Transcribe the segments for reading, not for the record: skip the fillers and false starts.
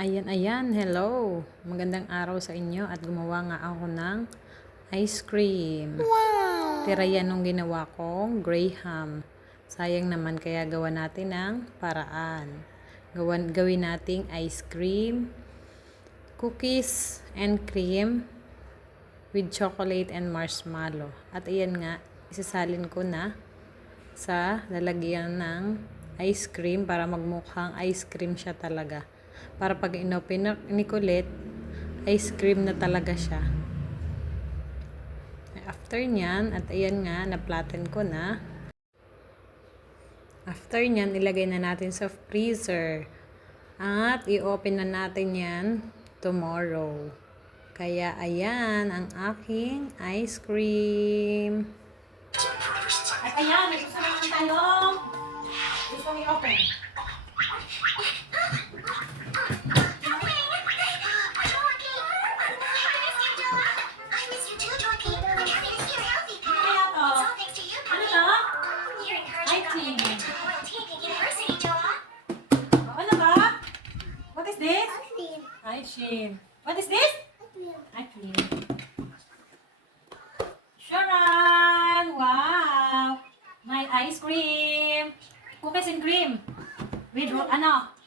Ayan, hello. Magandang araw sa inyo at gumawa nga ako ng ice cream. Wow! Tira yan nung ginawa kong graham. Sayang naman kaya gawa natin ng paraan. Gawin nating ice cream, cookies and cream with chocolate and marshmallow. At ayan nga, isasalin ko na sa lalagyan ng ice cream para magmukhang ice cream siya talaga. Para pag inopen ni Colette, ice cream na talaga siya. After nyan, at ayan nga, na-flatten ko na. After nyan, ilagay na natin sa freezer. At i-open na natin yan tomorrow. Kaya ayan ang aking ice cream. At ayan, may gusto naman tayong gusto i-open. Ice cream. What is this? Ice cream. Sharon! Wow! My ice cream! Cookies and cream. With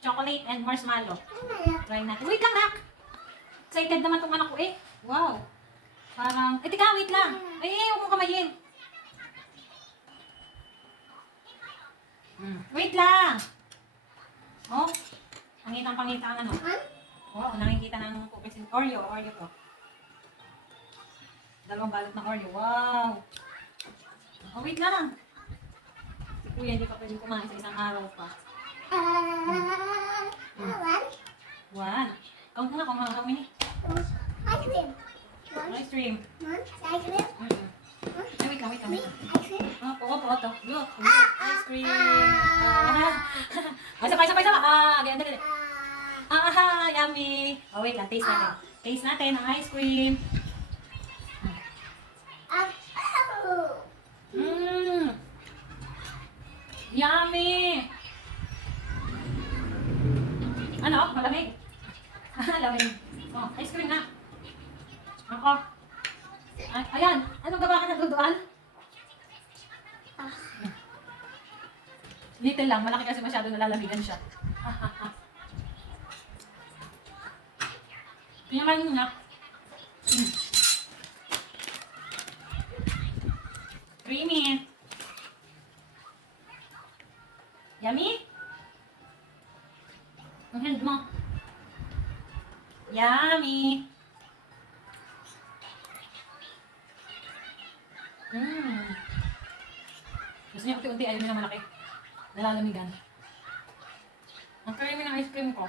chocolate and marshmallow. Try natin. Wait lang, nak! Excited naman tong anak ko eh. Wow! Parang, tika, wait lang. Huwag mong kamayin. Wait lang! Oh, pangita ang ano. Oh, nakikita ng cookies and Oreo to. Dalawang balot ng Oreo. Wow! Oh, wait lang. Si Kuya hindi pa pwedeng kumain sa isang araw pa. One. Count mo na kung how many. Ice cream. Ice cream. Ice cream. Ay, wait lang. Ice cream. Opo. Look. Ice cream. Isa pa. Dali. Yummy. Oh, wait lang. Taste natin. Taste natin ang ice cream. Yummy. Ano? Malamig? Lamig. Oh, ice cream na. Ako. Ayan. Anong gawa ka ng duduan? Little lang. Malaki kasi masyado nalalamigan siya. Pinakain mo na. Creamy. Yummy? Ang hand mo. Yummy. Gusto niya unti-unti, ayaw niya na malaki. Nalalamigan. Ang creamy ng ice cream ko.